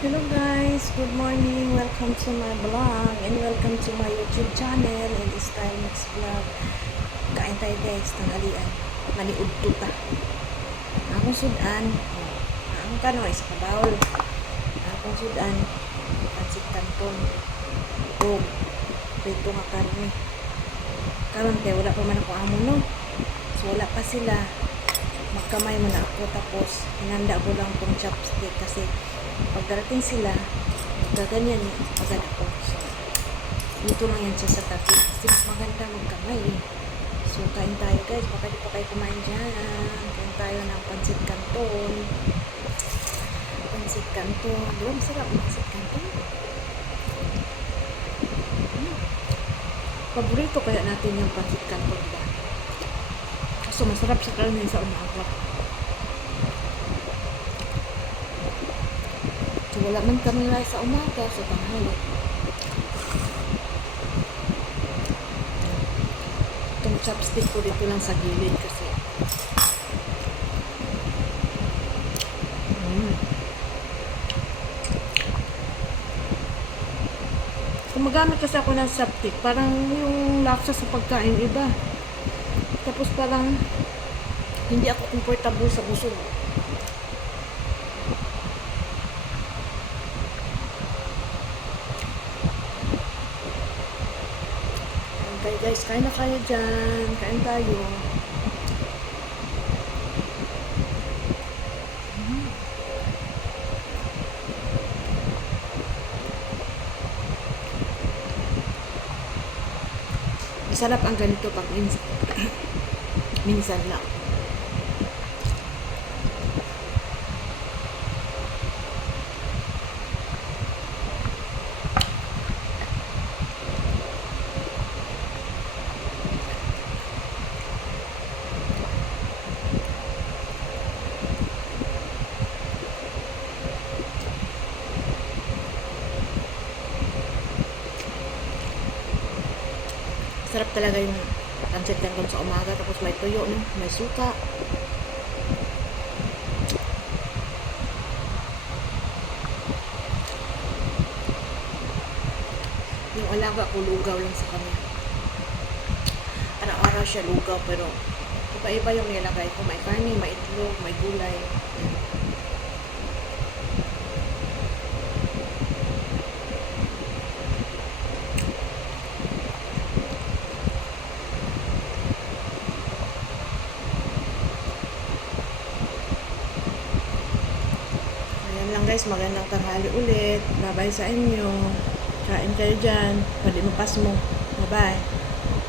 Hello guys, good morning. Welcome to my vlog and welcome to my YouTube channel and Style Mix Vlog. Kain tayo guys, tanghalian. Maniudto ta. Akong sudan. Ang kano is kabawl. Akong sudan. Pansit canton. O prito nga karne. Karon kay wala pa man ako amo no. So wala pa sila. Magkamay mo na ako tapos hinanda ko lang tong chopstick kasi pagdating sila gaganyan agad ako. So dito lang yan siya sa tabi kasi mas maganda magkamay so kain tayo guys, baka di pa kayo kumain dyan. Kain tayo ng pansit canton. Diba masarap pansit canton? Paborito kaya natin yung pansit canton ba? So masarap sa karne sa umaga. So wala man kami rice sa umaga, sa tanghali. Itong chopstick ko dito lang sa gilid kasi gumagamit kasi ako ng chopstick, parang yung laksa sa pagkain iba. Tapos parang hindi ako comfortable sa busog. Okay guys, kain na kayo dyan. Kain tayo. Masarap ang ganito pag minsan lang. Sarap talaga yung pancit canton sa umaga tapos may tuyo, no? May suka. Yung alaga ko lugaw lang sa kanya. Araw-araw siya lugaw pero iba-iba yung nilagay ko. May karne, may itlog, may gulay. Lang guys, magandang tanghali ulit. Bye-bye sa inyo. Kain kayo dyan. Pwede mapas mo. Bye-bye.